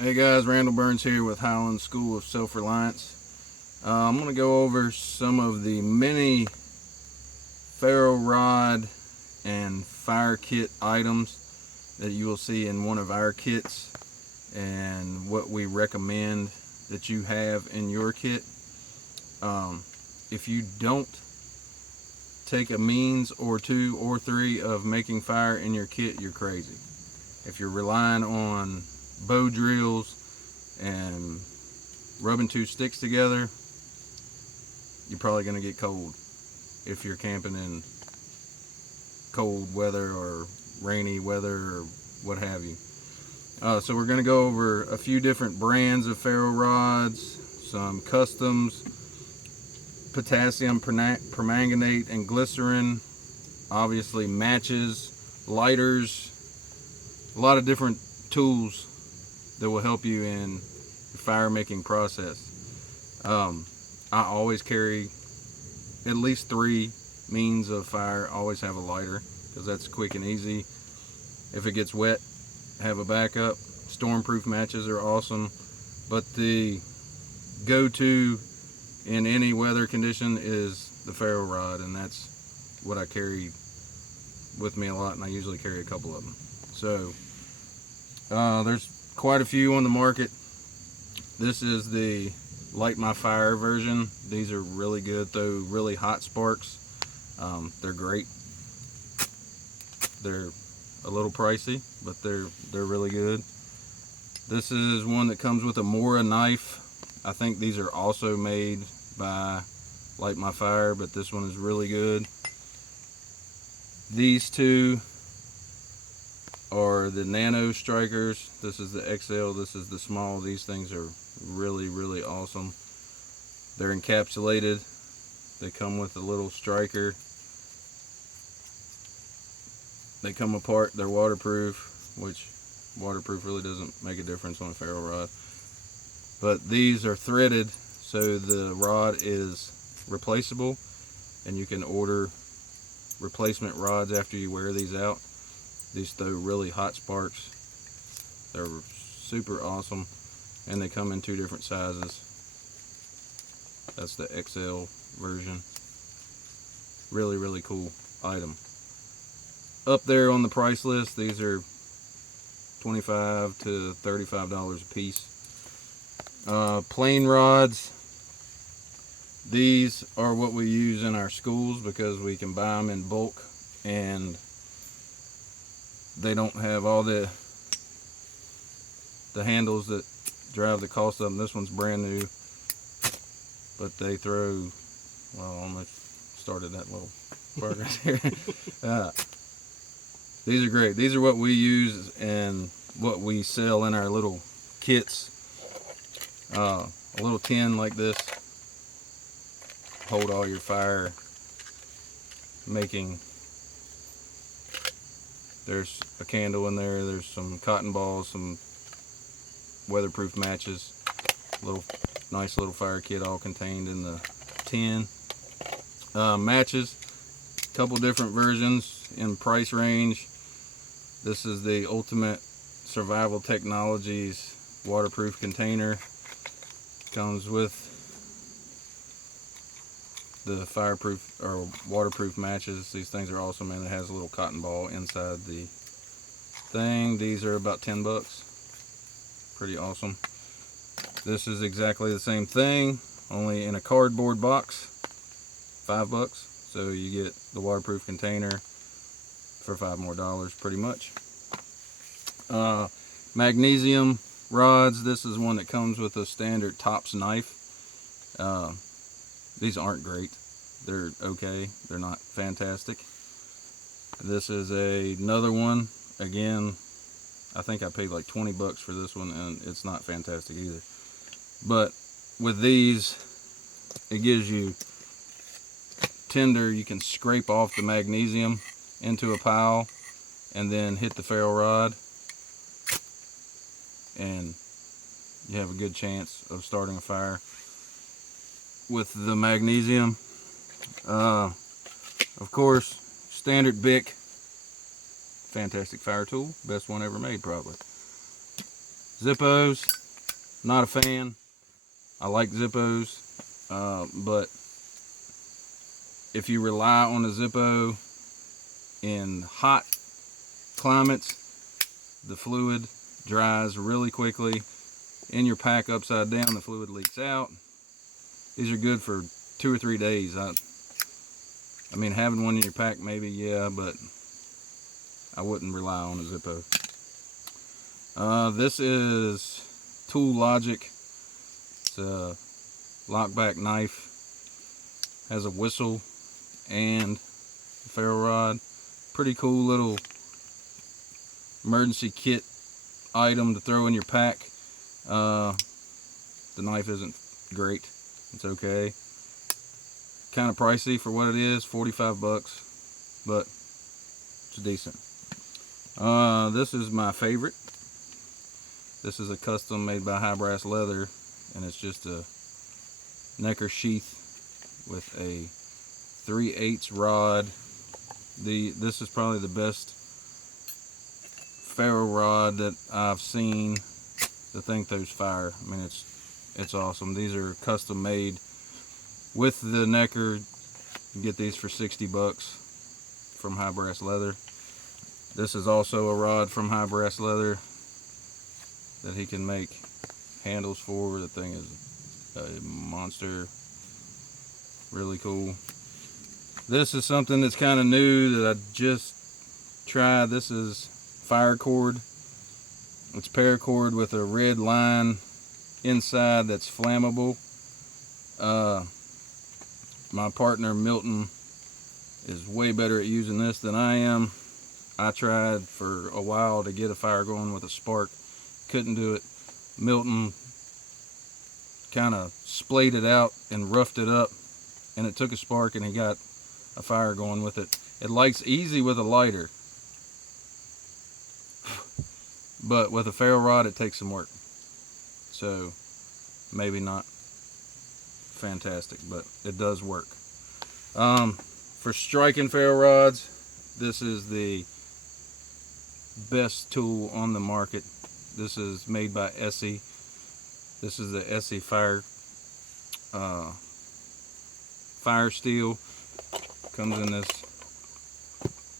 Hey guys, Randall Burns here with Highland School of Self-Reliance. I'm going to go over some of the many ferro rod and fire kit items that you will see in one of our kits and what we recommend that you have in your kit. If you don't take a means or two or three of making fire in your kit, you're crazy. If you're relying on bow drills and rubbing two sticks together, you're probably going to get cold if you're camping in cold weather or rainy weather or what have you. So we're going to go over a few different brands of ferro rods, some customs, potassium permanganate and glycerin, obviously matches, lighters, a lot of different tools that will help you in your fire making process. I always carry at least 3 means of fire. Always have a lighter because that's quick and easy. If it gets wet, have a backup. Stormproof matches are awesome, but the go-to in any weather condition is the ferro rod, and that's what I carry with me a lot, and I usually carry a couple of them. So there's quite a few on the market. This is the Light My Fire version. These are really good, though really hot sparks. They're great. They're a little pricey, but they're really good. This is one that comes with a Mora knife. I think these are also made by Light My Fire, but this one is really good. These two are the Nano Strikers. This is the XL, this is the small. These things are really awesome. They're encapsulated. They come with a little striker. They come apart. They're waterproof, which waterproof really doesn't make a difference on a ferro rod. But these are threaded, so the rod is replaceable, and you can order replacement rods after you wear these out. These throw really hot sparks. They're super awesome, and they come in 2 different sizes. That's the XL version. Really cool item. Up there on the price list, these are $25 to $35 a piece. Plain rods. These are what we use in our schools because we can buy them in bulk, and they don't have all the handles that drive the cost of them. This one's brand new, but they throw, well, I almost started that little part right here. These are great. These are what we use and what we sell in our little kits. A little tin like this, hold all your fire making. There's a candle in there, there's some cotton balls, some weatherproof matches, nice little fire kit all contained in the tin. Matches, a couple different versions in price range. This is the Ultimate Survival Technologies waterproof container. Comes with the fireproof or waterproof matches. These things are awesome, and it has a little cotton ball inside the thing. These are about 10 bucks. Pretty awesome. This is exactly the same thing, only in a cardboard box. 5 bucks. So you get the waterproof container for $5 more pretty much. Magnesium rods. This is one that comes with a standard Tops knife. These aren't great. They're okay. They're not fantastic. This is another one. Again, I think I paid like 20 bucks for this one, and it's not fantastic either. But with these, it gives you tinder. You can scrape off the magnesium into a pile and then hit the ferro rod, and you have a good chance of starting a fire with the magnesium. Of course, standard Bic, fantastic fire tool, best one ever made probably. Zippos, not a fan. I like Zippos, but if you rely on a Zippo in hot climates, the fluid dries really quickly. In your pack upside down, the fluid leaks out. These are good for 2 or 3 days. I mean, having one in your pack, maybe, yeah, but I wouldn't rely on a Zippo. This is Tool Logic. It's a lockback knife. Has a whistle and a ferro rod. Pretty cool little emergency kit item to throw in your pack. The knife isn't great. It's okay. Kind of pricey for what it is, 45 bucks, but it's decent. This is my favorite. This is a custom made by High Brass Leather, and it's just a necker sheath with a 3/8 rod. This is probably the best ferro rod that I've seen. To think those fire. I mean, it's awesome. These are custom made with the necker. You get these for 60 bucks from High Brass Leather. This is also a rod from High Brass Leather that he can make handles for. The thing is a monster. Really cool. This is something that's kind of new that I just tried. This is fire cord. It's paracord with a red line inside that's flammable. My partner Milton is way better at using this than I am. I tried for a while to get a fire going with a spark. Couldn't do it. Milton kind of splayed it out and roughed it up, and it took a spark, and he got a fire going with it. It lights easy with a lighter, but with a ferro rod it takes some work. So maybe not fantastic, but it does work. For striking ferro rods, this is the best tool on the market. This is made by Essie. This is the Essie fire steel. Comes in this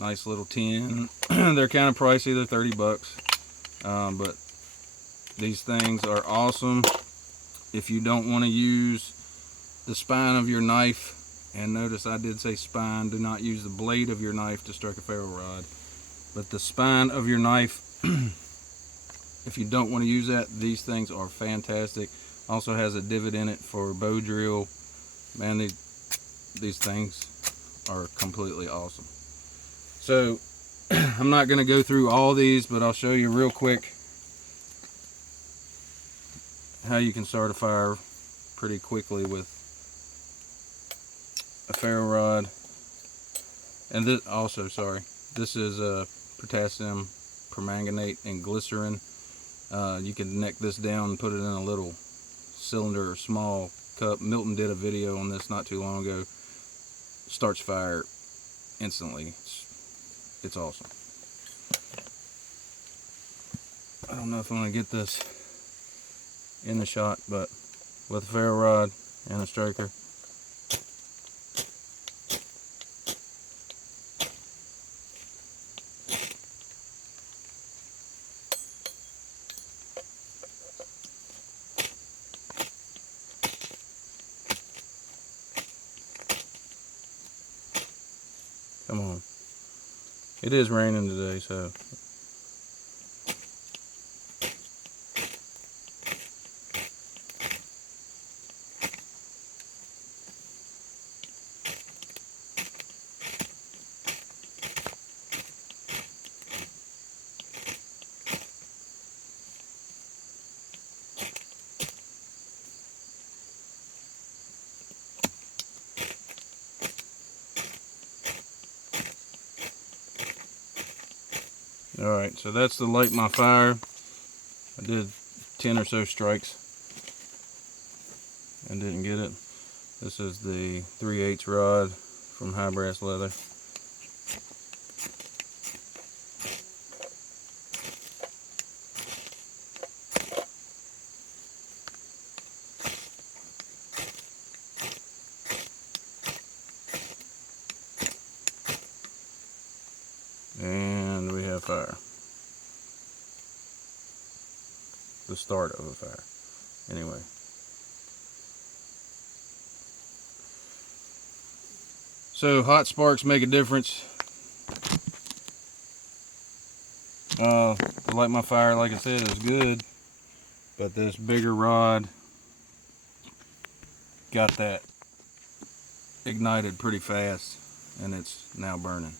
nice little tin. They're kind of pricey. They're 30 bucks. But these things are awesome. If you don't want to use the spine of your knife, and notice I did say spine, do not use the blade of your knife to strike a ferro rod, but the spine of your knife. If you don't want to use that, these things are fantastic. Also has a divot in it for bow drill. Man, these things are completely awesome. So I'm not going to go through all these, but I'll show you real quick how you can start a fire pretty quickly with a ferro rod. And this also, sorry, this is potassium permanganate and glycerin. You can neck this down and put it in a little cylinder or small cup. Milton did a video on this not too long ago. Starts fire instantly. It's awesome. I don't know if I'm going to get this in the shot, but with a ferro rod and a striker, come on. It is raining today, so alright, so that's to light my fire. I did 10 or so strikes and didn't get it. This is the 3/8 rod from High Brass Leather. fire. The start of a fire. Anyway. So hot sparks make a difference. To light my fire, like I said, is good, but this bigger rod got that ignited pretty fast, and it's now burning.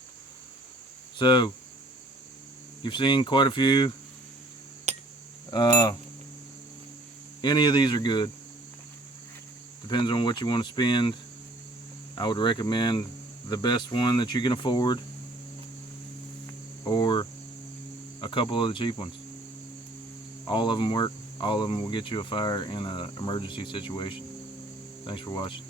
So you've seen quite a few. Any of these are good. Depends on what you want to spend. I would recommend the best one that you can afford, or a couple of the cheap ones. All of them work. All of them will get you a fire in an emergency situation. Thanks for watching.